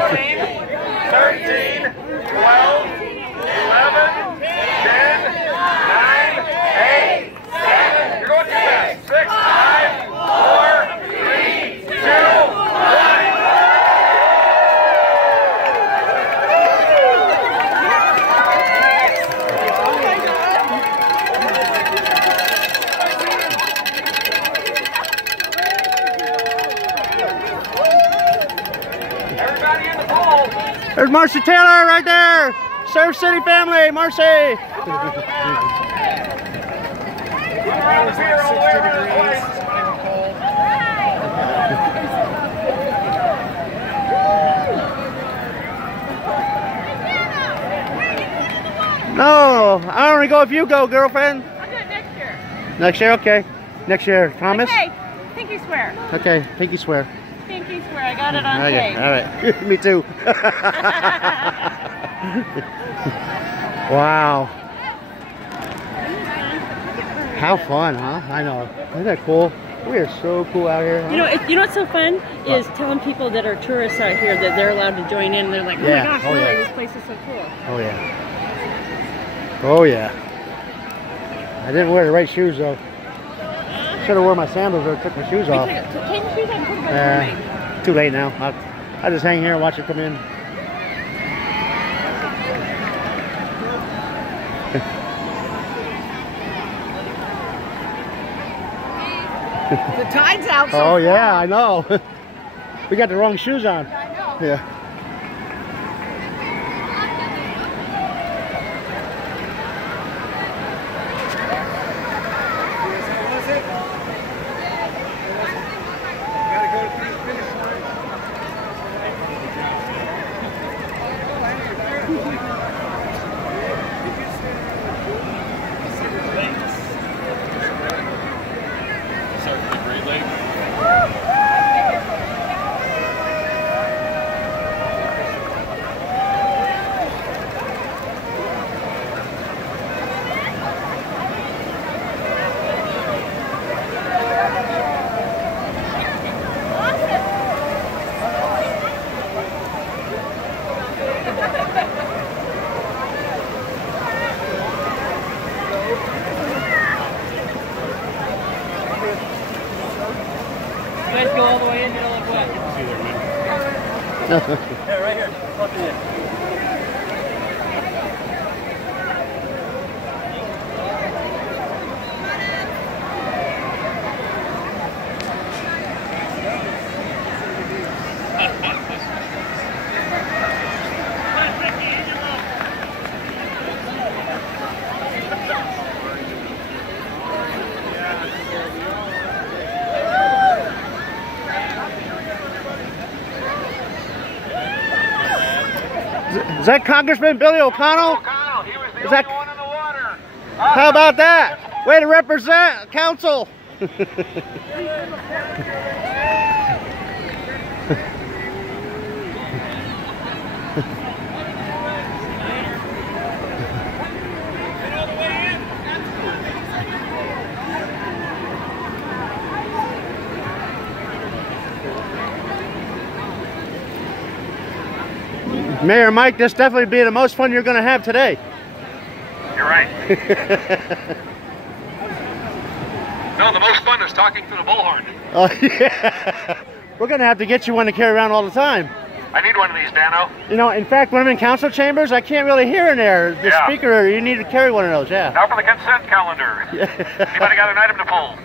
13, 12, 11, 10, 9, 8, 7. You're going too fast. 6, 5, 4, 3, 2, 1. Everybody in the pool. There's Marcy Taylor right there. Surf City family, Marcy. Run around the pier all the way around the place. No, I only go if you go, girlfriend. I'll do it next year. Next year, okay. Next year, promise? Okay, pinky swear. Okay, pinky swear. Pinky swear, I got it on Okay, tape. all right. Me too. Wow. How fun, huh? I know. Isn't that cool? We are so cool out here. Huh? You know what's so fun is telling people that are tourists out here that they're allowed to join in. And they're like, oh Yeah. my gosh, Oh, really? yeah. This place is so cool. Oh yeah. Oh yeah. I didn't wear the right shoes though. Should have worn my sandals or took my shoes off. Take your shoes off and put them back on. Too late now. I'll just hang here and watch it come in. The tide's out. So Oh yeah, I know. We got the wrong shoes on. I know. Yeah. You guys go all the way in, it'll look wet. Yeah, right here. Plug it in. Is that Congressman Billy O'Connell? He was the Is that- only one in the water. How about that? Way to represent council. Mayor Mike, this definitely be the most fun you're going to have today. You're right. No, the most fun is talking through the bullhorn. Oh, yeah. We're going to have to get you one to carry around all the time. I need one of these, Dano. You know, in fact, when I'm in council chambers, I can't really hear in there. The Yeah. speaker, you need to carry one of those, yeah. Now for the consent calendar. Anybody got an item to pull?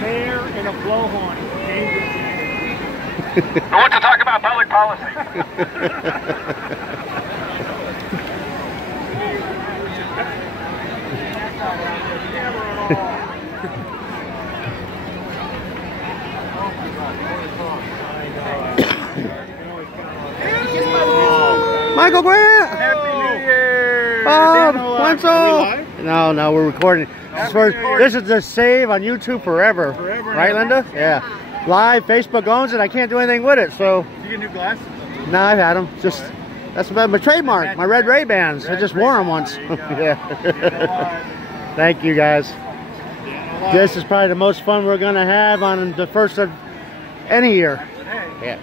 Mayor and a blowhorn. I want to talk about public policy. Michael Grant! Happy New Year! Bob! Dano, Wenzel! No, we're recording. This is the save on YouTube forever. Forever and Right, ever. Linda? Yeah. Live, Facebook owns it. I can't do anything with it, so... Did you get new glasses? No, I've had them. Just That's my trademark, my red Ray-Bans. I just wore them once. Yeah. Thank you, guys. This is probably the most fun we're going to have on the first of any year. Yeah.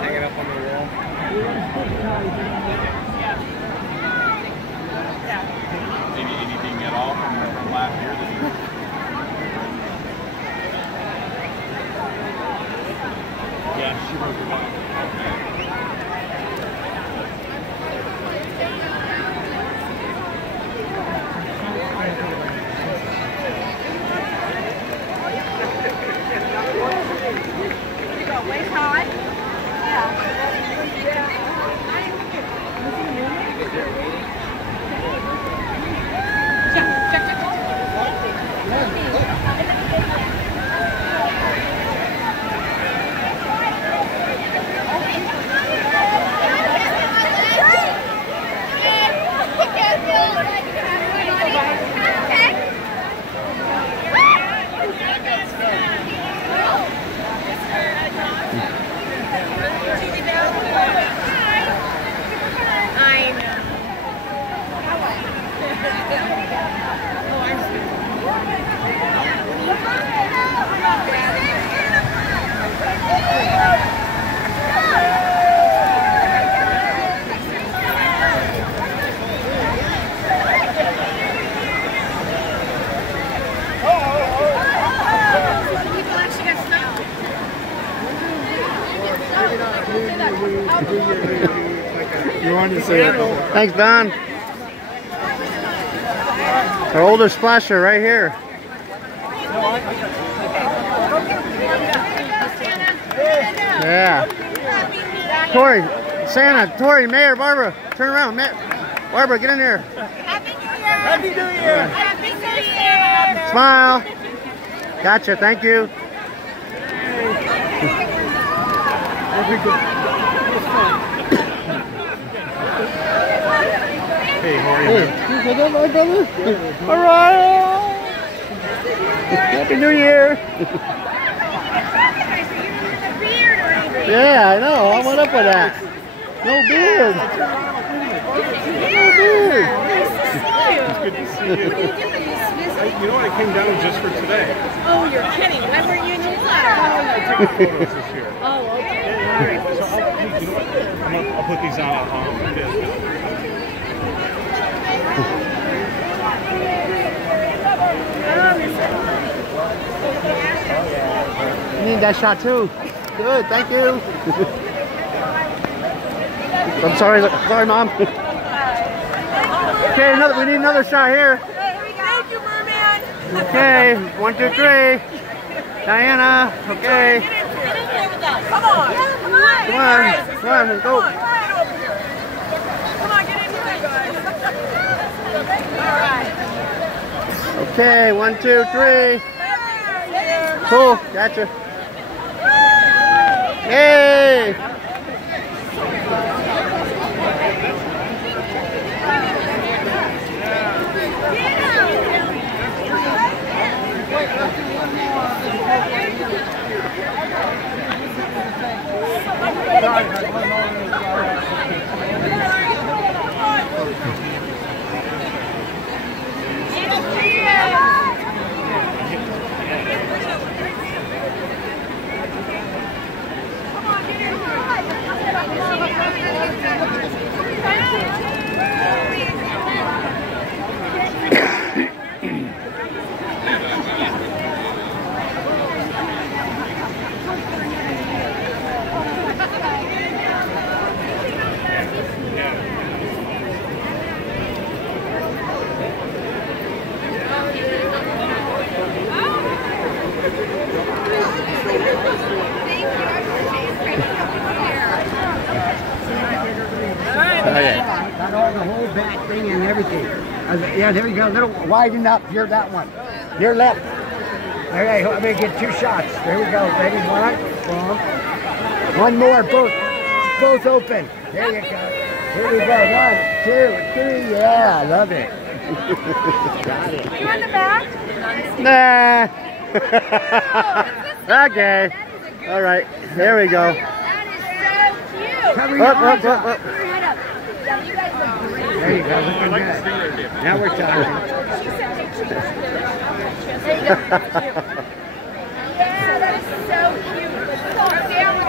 Hang it up on the wall. Anything at all from last year? Yeah, she wrote the one. Waist high. You wanted to say it. Thanks, Don. Our older splasher right here. Yeah. Tori, Santa, Tori, Mayor, Barbara, turn around. Barbara, get in here. Happy New Year! Happy New Year! Happy New Year! Smile. Gotcha, thank you. Hey, how are you? Hey. All right. Happy New Year. Yeah, I know. I went up with that. No beard. No beard. It's good to see you. You know what? I came down just for today. Oh, you're kidding. When were you in newsletter? I took photos this year. Oh, okay. All right. So you know what? I'll put these on. You need that shot too. Good, thank you. I'm sorry, Mom. Okay, we need another shot here. Thank you, merman. Okay, 1, 2, 3. Diana, okay. Come on. Come on. Come on, come on, let's go. Come on, get in here, guys. All right. Okay, 1, 2, 3. Cool, gotcha. Yay! Got all the whole back thing and everything. Yeah, there you go. A little widen up. Here, that one. Your left. There you go. I'm going to get 2 shots. There we go. Ready? 1. One more, both open. There you go. Here we go. 1, 2, 3. Yeah, I love it. Got it. You want the back? Nah. Okay. All right. There we go. That is so cute. Cover your eyes up. Put your head up. Yeah, you guys look great. There you go. Looking good. Now we're talking. There you go. Yeah, that is so cute.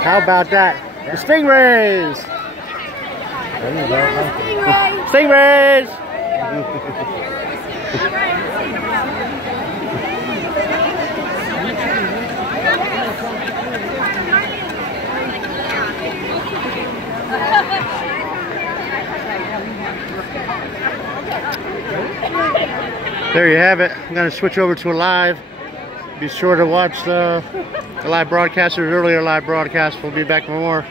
How about that? The stingrays. There you go. Stingrays. There you have it. I'm going to switch over to a live. Be sure to watch the live broadcast. There's earlier live broadcast. We'll be back for more.